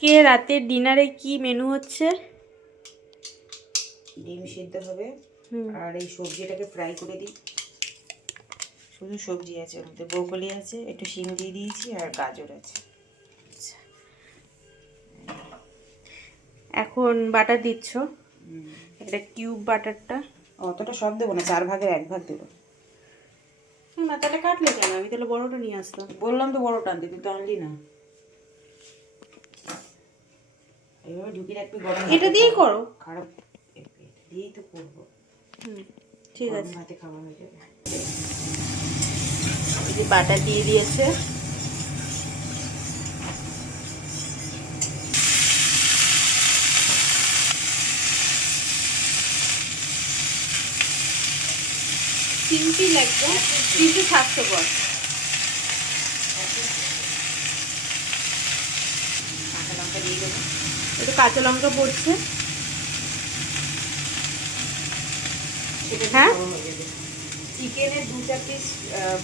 আজকে রাতের ডিনারে কি মেনু হচ্ছে? ডিম সিদ্ধ হবে আর এই সবজিটাকে ফ্রাই করে দিই। শুধু সবজি আছে, ওর মধ্যে ব্রোকলি আছে, একটু শিম দিয়ে দিয়েছি আর গাজর আছে। এখন বাটার দিচ্ছ, এটা কিউব বাটারটা। অতটা সব দেবো না, 4 ভাগের 1 ভাগ দেবো। না তাহলে কাটলে কেন? আমি তাহলে বড়টা নিয়ে আসতাম। বললাম তো বড়টা আনতে, তুই তো আনলি না। এইভাবে ঢুকি রাখবি গরম। এটা দিয়েই করো। খারাপ দিয়েই তো করবো। ঠিক আছে, ভাতে খাওয়া হয়ে যাবে। এই যে বাটার দিয়ে দিয়েছে। সিম্পল একদম, কিন্তু স্বাস্থ্যকর। কাঁচা লঙ্কা দিয়ে দেবো, একটু কাঁচা লঙ্কা পড়ছে। হ্যাঁ, চিকেনের 2-4 পিস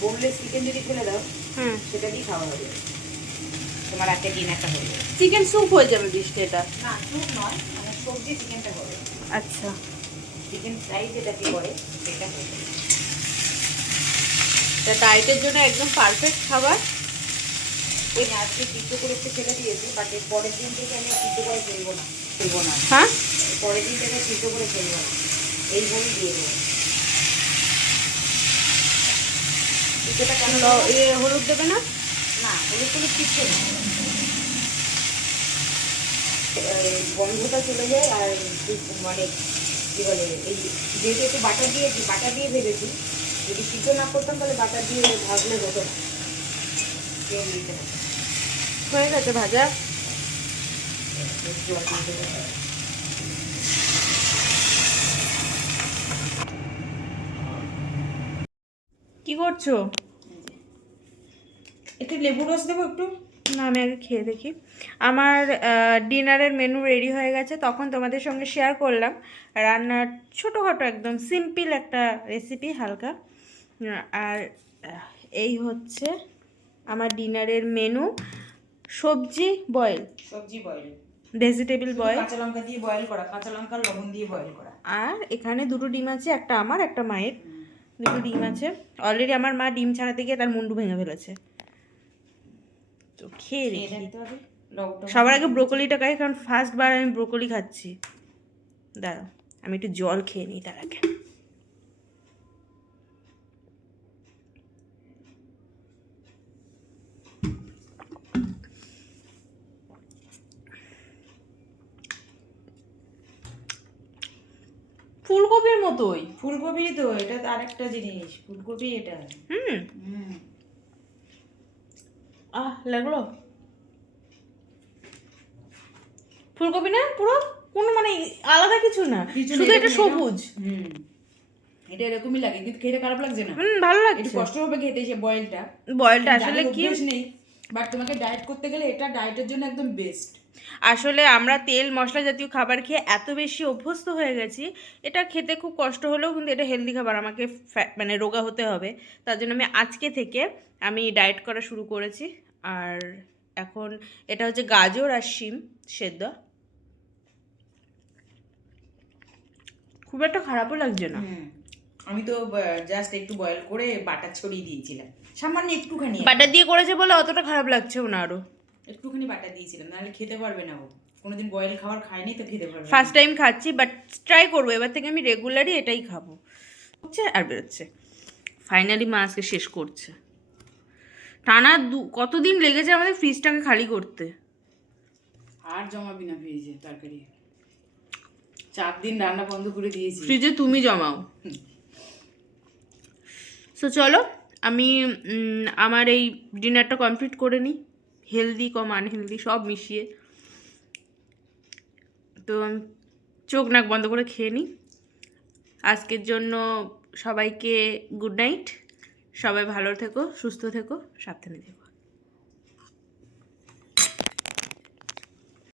বোনলেস চিকেন যদি ফেলে দাও, সেটা দিয়ে খাওয়া হবে। তোমার একটা ডিনারটা হয়ে যাবে। চিকেন স্যুপ হয়ে যাবে বৃষ্টি। এটা না স্যুপ নয়, মানে সবজি চিকেনটা হবে। আচ্ছা, চিকেন ফ্রাই যেটাকে করে সেটা হয়ে যাবে। এটা ডায়েটের জন্য একদম পারফেক্ট খাবার। ওই আজকে সিদ্ধ করে একটু ফেলে দিয়েছি, বাট এর পরের দিন থেকে আমি সিদ্ধ করে ফেলবো না। হ্যাঁ, পরের দিন থেকে সিদ্ধ করে ফেলবো না, এইভাবেই দিয়ে দেবো। সিদ্ধটা কেন হলুদ দেবে না? না, হলুদ কিচ্ছু না, গন্ধটা চলে যায়। আর মানে কী বলে, এই যেহেতু একটু বাটার দিয়েছি, বাটার দিয়ে ভেবেছি যদি সিদ্ধ না করতাম তাহলে বাটার দিয়ে ভাজলে হতো না, তেল দিতে হবে। হয়ে গেছে ভাজা। জল দিয়ে দেবো। কি করছো? একটু লেবু রস দেবো একটু। না, আমি আগে খেয়ে দেখি। আমার ডিনারের মেনু রেডি হয়ে গেছে, তখন তোমাদের সঙ্গে শেয়ার করলাম। রান্নার ছোটোখাটো একদম সিম্পল একটা রেসিপি, হালকা। আর এই হচ্ছে আমার ডিনারের মেনু। সবজি বয়েল, ভেজিটেবল বয়েল, কাঁচা লঙ্কা দিয়ে বয়েল করা, কাঁচা লঙ্কা লবণ দিয়ে বয়েল করা। আর এখানে 2টো ডিম আছে, একটা আমার একটা মায়ের। 2টো ডিম আছে। অলরেডি আমার মা ডিম ছাড়াতে গিয়ে তার মুন্ডু ভেঙে ফেলেছে। তো খেয়ে দেখি। সবার আগে ব্রোকলিটা খাই, কারণ ফার্স্ট বার আমি ব্রোকলি খাচ্ছি। দাঁড়াও, আমি একটু জল খেয়ে নিই তার আগে। ফুলকপির মতোই। ফুলকপিরই তো, এটা তো আরেকটা জিনিস, ফুলকপি এটা। লাগলো ফুলকপি না, পুরো কোনো মানে আলাদা কিছু না, শুধু এটা সবুজ। এটা এরকমই লাগে, কিন্তু খেতে খারাপ লাগছে না। ভালো লাগছে। একটু কষ্ট হবে খেতে, সে বয়েলটা আসলে কি নেই, বাট তোমাকে ডায়েট করতে গেলে এটা ডায়েটের জন্য একদম বেস্ট। আসলে আমরা তেল মশলা জাতীয় খাবার খেয়ে এত বেশি অভ্যস্ত হয়ে গেছি, এটা খেতে খুব কষ্ট হলেও কিন্তু এটা হেলদি খাবার। আমাকে মানে রোগা হতে হবে, তার জন্য আমি আজকে থেকে আমি ডায়েট করা শুরু করেছি। আর এখন এটা হচ্ছে গাজর আর শিম সেদ্ধ। খুব একটা খারাপও লাগছে না। আমি তো জাস্ট একটু বয়েল করে বাটার ছড়িয়ে দিয়েছিলাম, সামান্য একটুখানি বাটার দিয়ে করেছে বলে অতটা খারাপ লাগছেও না। আরও একটুখানি বাটার দিয়েছিলাম, নাহলে খেতে পারবে না ও। কোনোদিন বয়েল খাবার খায়নি তো খেতে পারবে। ফার্স্ট টাইম খাচ্ছি, বাট ট্রাই করবো। এবার থেকে আমি রেগুলারই এটাই খাবো। হচ্ছে আর বেরোচ্ছে। ফাইনালি মা আজকে শেষ করছে। টানা কতদিন লেগেছে আমাদের ফ্রিজটাকে খালি করতে। আর জমাবি না ফ্রিজে তরকারি, 4 দিন রান্না বন্ধ করে দিয়েছি। ফ্রিজে তুমি জমাও। সো চলো, আমি আমার এই ডিনারটা কমপ্লিট করে নিই, হেলদি কম আনহেলদি সব মিশিয়ে। তো আমি চোখ নাক বন্ধ করে খেয়ে নিই। আজকের জন্য সবাইকে গুড নাইট। সবাই ভালো থেকো, সুস্থ থেকো, সাবধানে থেকো।